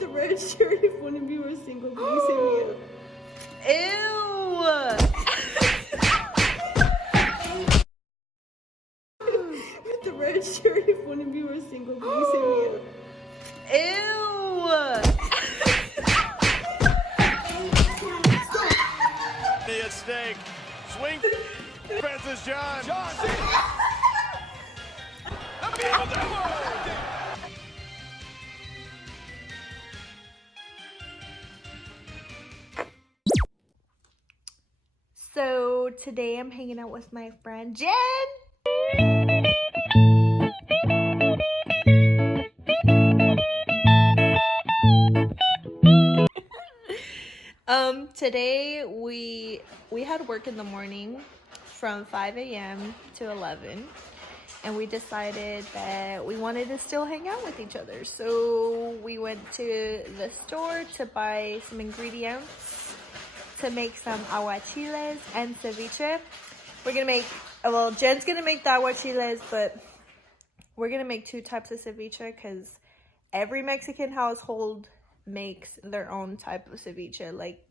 The red shirt, if one of you are single, please hit me up. Ew! With the red shirt, if one of you are single, please hit me up. Ew! At stake. Swing. Francis John. So today I'm hanging out with my friend Jen. Today we had work in the morning from 5 a.m. to 11, and we decided that we wanted to still hang out with each other. So we went to the store to buy some ingredients to make some aguachiles and ceviche. We're gonna make, well, Jen's gonna make the aguachiles, but we're gonna make two types of ceviche because every Mexican household makes their own type of ceviche. Like,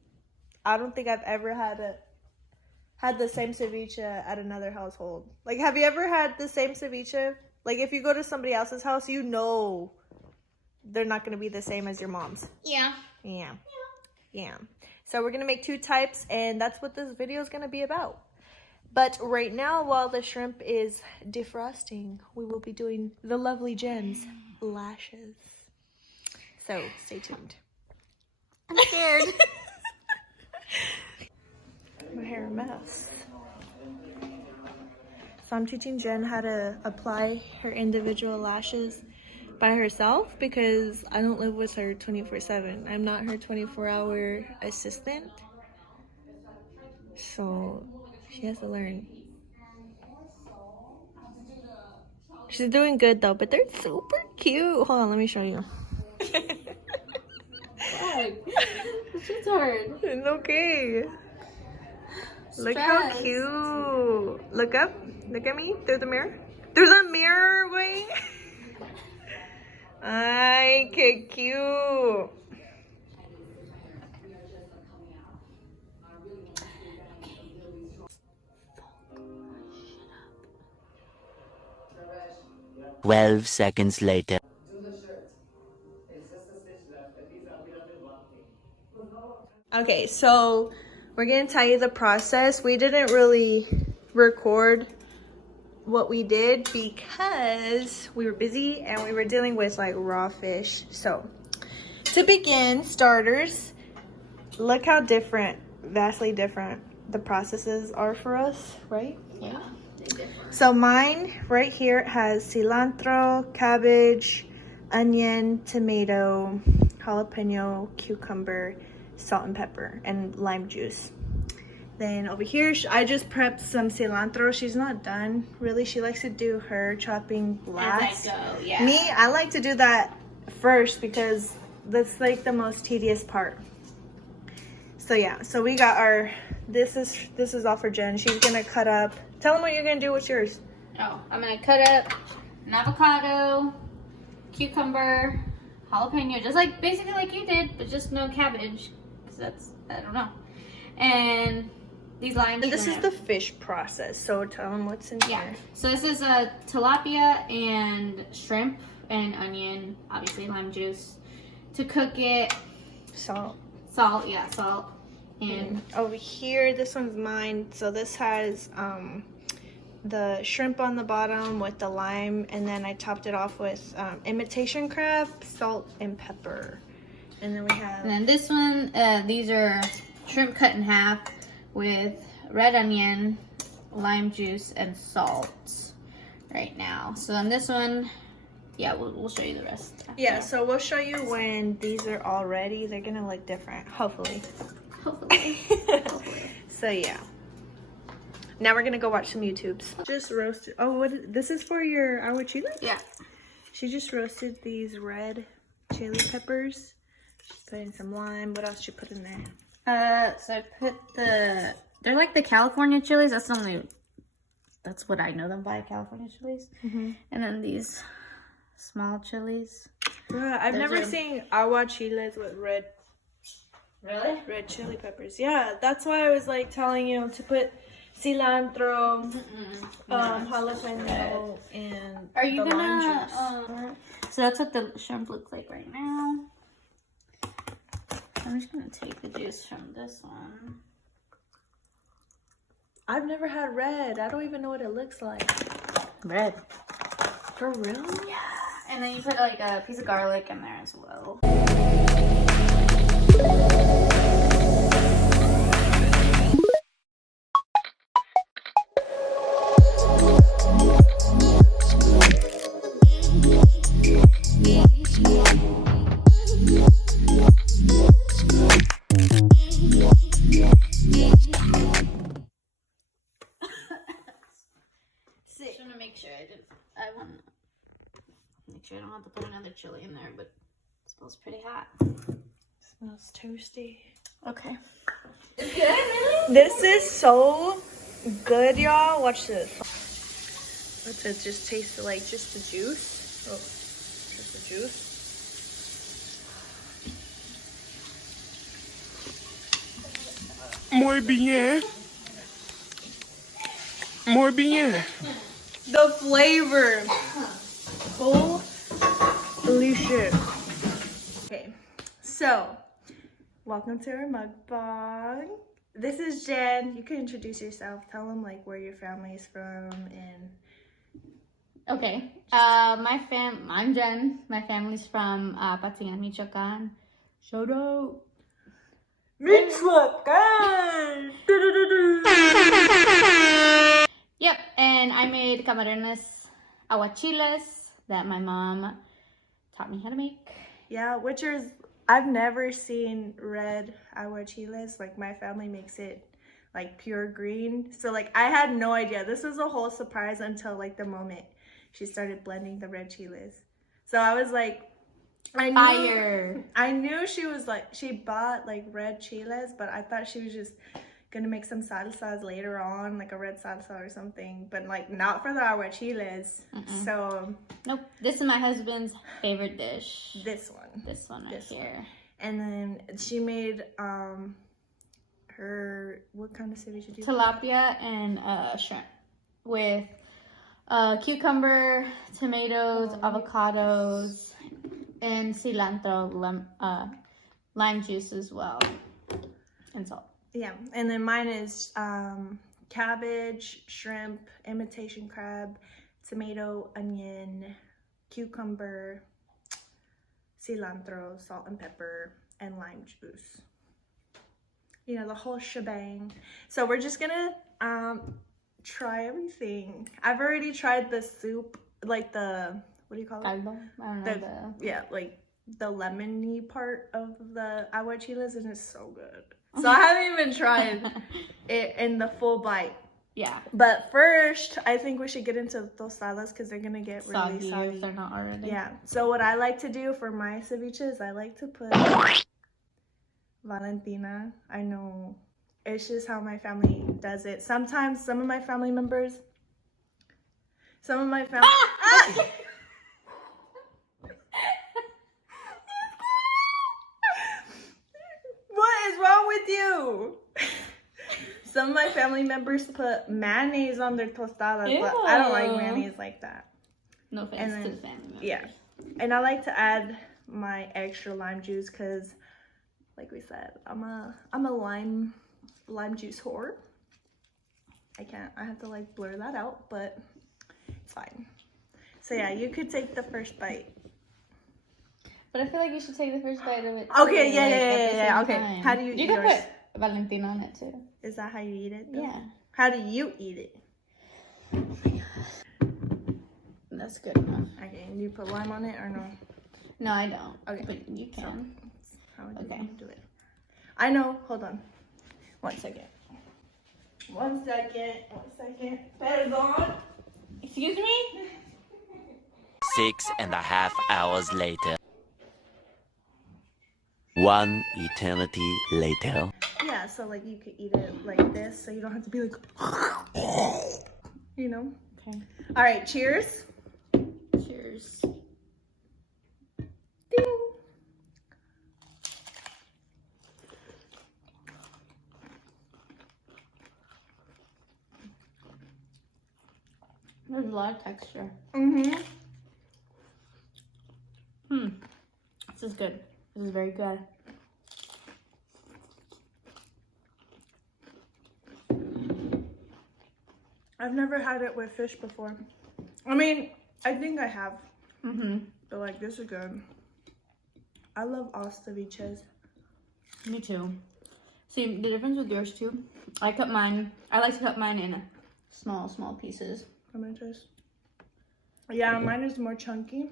I don't think I've ever had the same ceviche at another household. Like, have you ever had the same ceviche? Like, if you go to somebody else's house, you know they're not gonna be the same as your mom's. Yeah. So we're gonna make two types, and that's what this video is gonna be about. But right now, while the shrimp is defrosting, we will be doing the lovely Jen's lashes. So stay tuned. I'm scared. My hair a mess. So I'm teaching Jen how to apply her individual lashes by herself because I don't live with her 24/7. I'm not her 24-hour assistant. So she has to learn. She's doing good though, but they're super cute. Hold on, let me show you. It's just hard. It's okay. Look how cute. Look up. Look at me through the mirror. Through the mirror, wait. Ay, qué cute. Twelve seconds later. Okay, so we're gonna tell you the process. We didn't really record what we did because we were busy and we were dealing with like raw fish. So to begin, starters, look how different, vastly different the processes are for us, right? Yeah. So mine right here has cilantro, cabbage, onion, tomato, jalapeno, cucumber, salt and pepper, and lime juice. Then over here, I just prepped some cilantro. She's not done, really. She likes to do her chopping last. As I go, yeah. Me, I like to do that first because that's like the most tedious part. So yeah, so we got our, this is all for Jen. She's gonna cut up. Tell them what you're gonna do. What's yours? Oh, I'm gonna cut up an avocado, cucumber, jalapeno, just like basically like you did, but just no cabbage, because that's, I don't know. And these limes. And this is the fish process, so tell them what's in here. So this is a tilapia and shrimp and onion, obviously lime juice. To cook it, Salt. salt. And Over here, this one's mine. So this has the shrimp on the bottom with the lime, and then I topped it off with imitation crab, salt, and pepper. And then we have. then this one, these are shrimp cut in half with red onion, lime juice, and salt right now. So then this one, yeah, we'll show you the rest after. Yeah, so we'll show you when these are all ready. They're gonna look different, hopefully. So yeah. Now we're gonna go watch some YouTubes. Just roasted. Oh, this is for your aguachiles? Yeah. She just roasted these red chili peppers. She's putting some lime. What else did she put in there? So I put they're like the California chilies. That's what I know them by, California chilies. And then these small chilies. I've Those never are- seen aguachiles with red chili peppers. Yeah, that's why I was like telling you to put cilantro, jalapeno, and Are you the lime gonna? juice. So that's what the shrimp looks like right now. I'm just gonna take the juice from this one. I've never had red. I don't even know what it looks like. Red. For real? Yeah. And then you put like a piece of garlic in there as well. Just want to make sure I want to make sure I don't have to put another chili in there, but it smells pretty hot. Smells toasty. Okay. This is so good, y'all. Watch this. What's it just taste like? Just the juice? Oh, just the juice. Muy bien. Muy bien. The flavor. Holy shit. Okay, so welcome to our mukbang. This is Jen. You can introduce yourself. Tell them like where your family is from and. Okay. I'm Jen. My family's from Patingan, Michoacan. Shout out. Michoacan. Yep, and I made camarones aguachiles that my mom taught me how to make. Yeah, which is I've never seen red aguachiles. Like my family makes it like pure green. So like I had no idea. This was a whole surprise until like the moment she started blending the red chiles. So I was like, I knew she was like she bought like red chiles, but I thought she was just gonna make some salsas later on, like a red salsa or something, but like not for the aguachiles. So Nope. This is my husband's favorite dish. this one. This one right here. And then she made her, what kind of ceviche did you do? Tilapia and shrimp with cucumber, tomatoes, avocados, and cilantro, lime juice as well, and salt. Yeah, and then mine is cabbage, shrimp, imitation crab, tomato, onion, cucumber, cilantro, salt and pepper, and lime juice. You know, the whole shebang. So we're just gonna try everything. I've already tried the soup, like the, what do you call it? Caldo? I don't know. Yeah, like the lemony part of the aguachiles, and it's so good. So I haven't even tried it in the full bite. Yeah. But first, I think we should get into the tostadas because they're gonna get really soggy. If they're not already. Yeah. So what I like to do for my ceviches, I like to put Valentina. I know it's just how my family does it. Sometimes some of my family members, What is wrong with you? Some of my family members put mayonnaise on their tostadas, but I don't like mayonnaise like that. No offense to the family members. Yeah. And I like to add my extra lime juice because, like we said, I'm a lime juice whore. I have to like blur that out, but it's fine. So yeah, you could take the first bite. But I feel like you should take the first bite of it. Okay, too, yeah. like, Okay, time. how do you eat You can yours? put Valentina on it too. Is that how you eat it? Though? Yeah. How do you eat it? That's good enough. Okay, and you put lime on it or no? No, I don't. Okay. But you can. How would Okay. you do it? I know. Hold on. 1 second. 1 second. 1 second. Perdón. Excuse me? 6.5 hours later. 1 eternity later. Yeah, so like you could eat it like this, so you don't have to be like, you know. Okay. All right, cheers. Cheers. There's a lot of texture. Mm-hmm. This is good. This is very good. I've never had it with fish before. I mean, I think I have. Mm-hmm. But like, this is good. I love all ceviches. Me too. See, the difference with yours too, I like to cut mine in small pieces. I'm gonna taste. Yeah, mine is more chunky.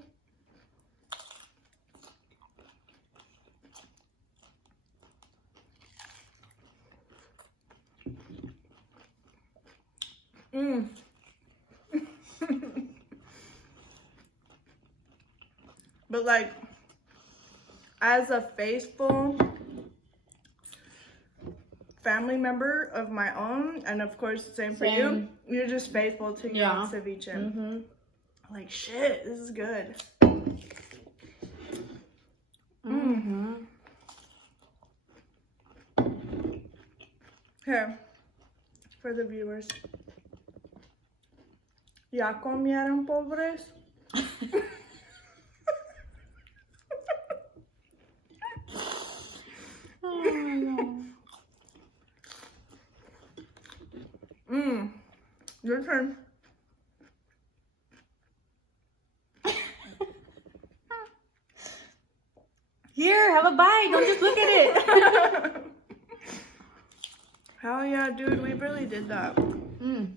Mmm. But like, as a faithful family member of my own, and of course same for you, you're just faithful to your own ceviche. Mm-hmm. Like, shit, this is good. Mm-hmm. Here, for the viewers. ¿Ya comieron, pobres? Oh my god. Your turn. Here, have a bite. Don't just look at it. Hell yeah, dude, we really did that. Mm.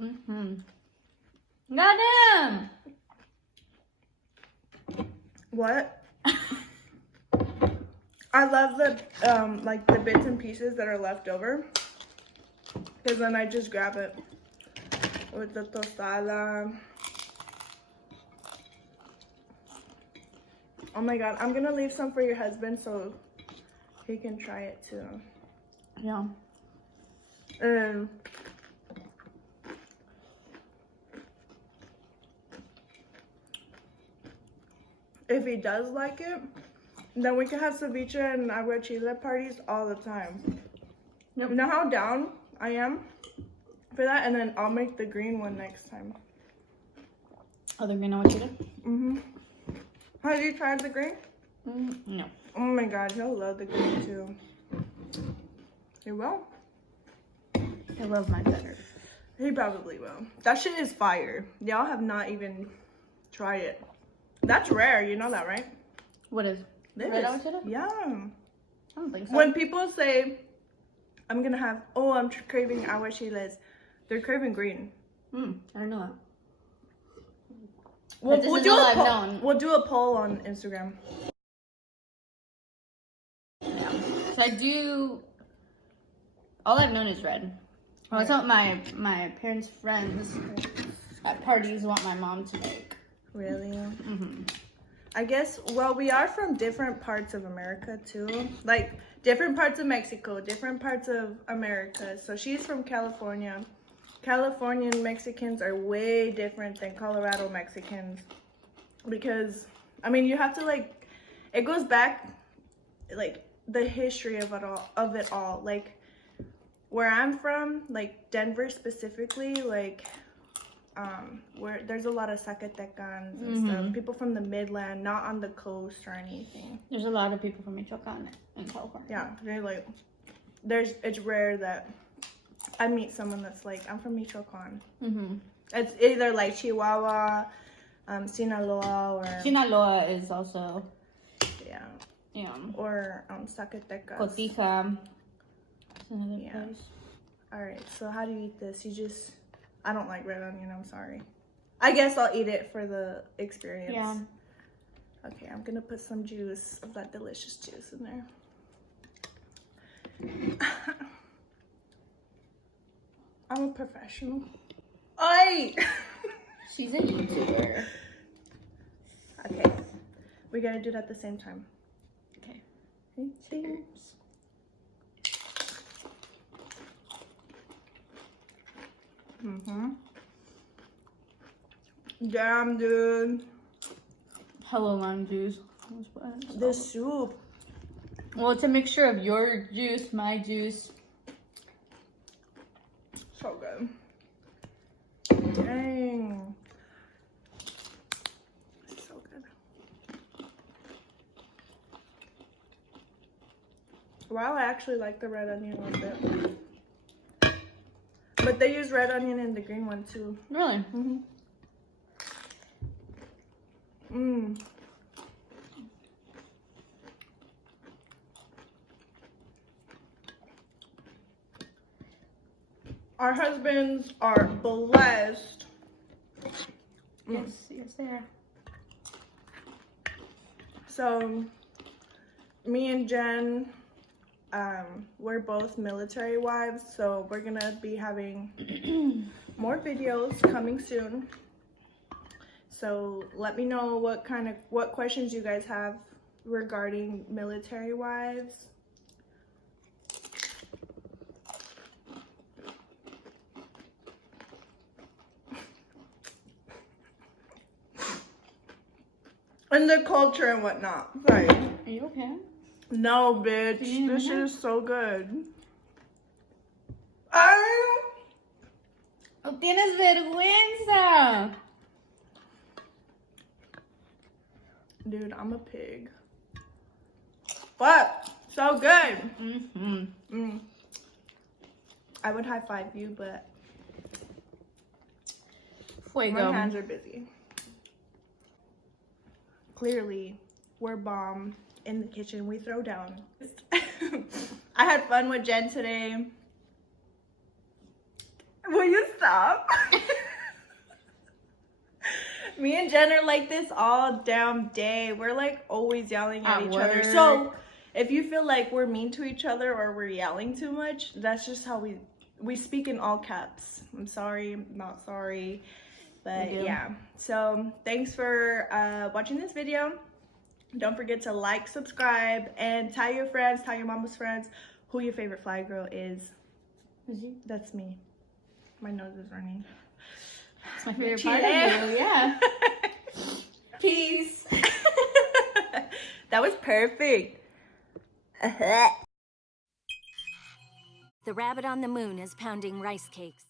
Mm-hmm. Goddamn! What? I love the like the bits and pieces that are left over, because then I just grab it with the tostada. Oh my god, I'm gonna leave some for your husband so he can try it too. Yeah. And if he does like it, then we can have ceviche and aguachile parties all the time. Yep. You know how down I am for that? And then I'll make the green one next time. Other green what you did? Mm-hmm. Have you tried the green? No. Oh my god, he'll love the green too. He will. I love mine better. He probably will. That shit is fire. Y'all have not even tried it. That's rare, you know that, right? What is? This. Red avocado? Yeah. I don't think so. When people say, I'm gonna have, oh, I'm craving aguachiles, they're craving green. I don't know that. We'll this is do all a I've poll. known. We'll do a poll on Instagram. Yeah. So I do. All I've known is red. Well, that's what my parents' friends at parties want my mom to make. Really? Mm-hmm. I guess, well, we are from different parts of America too. Like, different parts of Mexico, different parts of America. So she's from California. Californian Mexicans are way different than Colorado Mexicans. Because, I mean, you have to, like, it goes back, like, the history of it all. Like, where I'm from, like, Denver specifically, like, where there's a lot of Zacatecans and stuff. People from the Midland, not on the coast or anything. There's a lot of people from Michoacan in California. Yeah, they're like, it's rare that I meet someone that's like, I'm from Michoacan. Mm-hmm. It's either like Chihuahua, Sinaloa, or Sinaloa is also, yeah, or Zacatecas. Cotija. It's another Yeah. place. All right, so how do you eat this? I don't like red onion, I'm sorry. I guess I'll eat it for the experience. Yeah. Okay, I'm gonna put some juice of that delicious juice in there. I'm a professional. Oi! She's a YouTuber. Okay, we gotta do it at the same time. Okay. Cheers. Damn, dude. Hello, lime juice. This soup. Well, it's a mixture of your juice, my juice. So good. Dang. So good. Wow, I actually like the red onion a little bit. But they use red onion in the green one too. Really? Mm-hmm. Mmm. Our husbands are blessed. Yes, yes they are. So, me and Jen, we're both military wives, so we're gonna be having more videos coming soon. So let me know what questions you guys have regarding military wives. And the culture and whatnot. Sorry. Are you okay? No, bitch. This shit is so good. I... ¡No tienes vergüenza! Dude, I'm a pig. But so good. Mm-hmm. Mm. I would high five you, but my Fuego. hands are busy. Clearly, we're bomb in the kitchen. We throw down. I had fun with Jen today. Will you stop? Me and Jen are like this all damn day. We're like always yelling at each other. So if you feel like we're mean to each other or we're yelling too much, that's just how we speak in all caps. I'm sorry, I'm not sorry. But yeah, so thanks for watching this video. Don't forget to like, subscribe, and tell your friends, tell your mama's friends who your favorite fly girl is. Is you? That's me. My nose is running. It's my favorite part of you, yeah. Peace. That was perfect. The rabbit on the moon is pounding rice cakes.